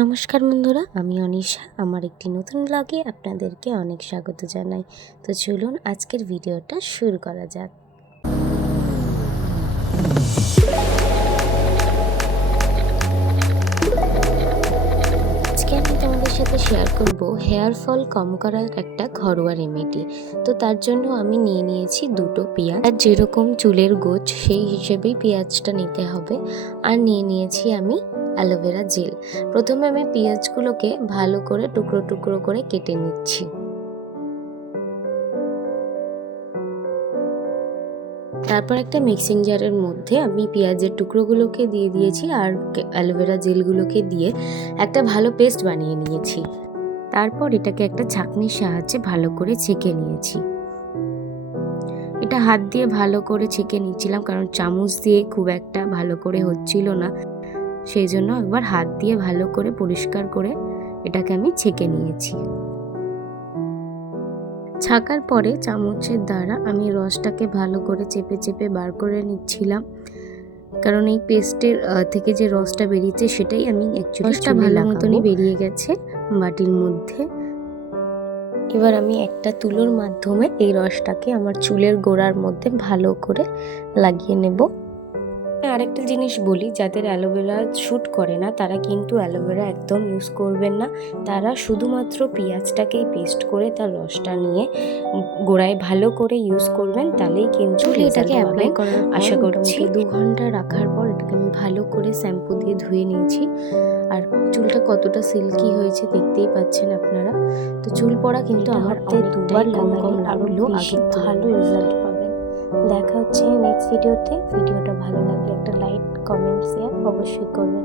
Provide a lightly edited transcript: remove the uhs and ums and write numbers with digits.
নমস্কার বন্ধুরা, আমি অনিশা। আমার একটি নতুন ব্লগে আপনাদেরকে অনেক স্বাগত জানাই। তো চলুন আজকের ভিডিওটা শুরু করা যাক। আজকে আমি তোমাদের সাথে শেয়ার করব হেয়ার ফল কম করার একটা ঘরোয়া রেমেডি। তো তার জন্য আমি নিয়ে নিয়েছি দুটো পেঁয়াজ, আর যেরকম চুলের গোছ সেই হিসেবেই পেঁয়াজটা নিতে হবে। আর নিয়ে নিয়েছি আমি অ্যালোভেরা জেল। প্রথমে আমি পেঁয়াজগুলোকে ভালো করে টুকরো টুকরো করে কেটে নিচ্ছি। তারপর একটা মিক্সিং জারের মধ্যে আমি পেঁয়াজের টুকরোগুলোকে দিয়ে দিয়েছি আর অ্যালোভেরা জেলগুলোকে দিয়ে একটা ভালো পেস্ট বানিয়ে নিয়েছি। তারপর এটাকে একটা ছাঁকনির সাহায্যে ভালো করে ছেঁকে নিয়েছি। এটা হাত দিয়ে ভালো করে ছেঁকে নিচ্ছিলাম, কারণ চামচ দিয়ে খুব একটা ভালো করে হচ্ছিল না, সেই জন্য একবার হাত দিয়ে ভালো করে পরিষ্কার করে এটাকে আমি ছেঁকে নিয়েছি। ছাকার পরে চামচের দ্বারা আমি রসটাকে ভালো করে চেপে চেপে বার করে নিচ্ছিলাম, কারণ এই পেস্টের থেকে যে রসটা বেরিয়েছে সেটাই আমি অ্যাকচুয়ালি রসটা ভালো মতনই বেরিয়ে গেছে বাটির মধ্যে। এবার আমি একটা তুলোর মাধ্যমে এই রসটাকে আমার চুলের গোড়ার মধ্যে ভালো করে লাগিয়ে নেব। আরেকটা জিনিস বলি, যাদের অ্যালোভেরা শ্যুট করে না তারা কিন্তু অ্যালোভেরা একদম ইউজ করবেন না। তারা শুধুমাত্র পেঁয়াজটাকেই পেস্ট করে তার রসটা নিয়ে গোড়ায় ভালো করে ইউজ করবেন, তাহলেই কিন্তু এটাকে অ্যাপ্লাই করার আশা করছি 2 ঘন্টা রাখার পর এটাকে আমি ভালো করে শ্যাম্পু দিয়ে ধুয়ে নিয়েছি। আর চুলটা কতটা সিল্কি হয়েছে দেখতেই পাচ্ছেন আপনারা। তো চুল পড়া কিন্তু আমার দুবার কম লাগলো, আগে ভালো রেজাল্ট পাবেন। দেখা হচ্ছে নেক্সট ভিডিওতে। ভিডিওটা ভালো লাগলে একটা লাইক, কমেন্ট, শেয়ার অবশ্যই করবেন।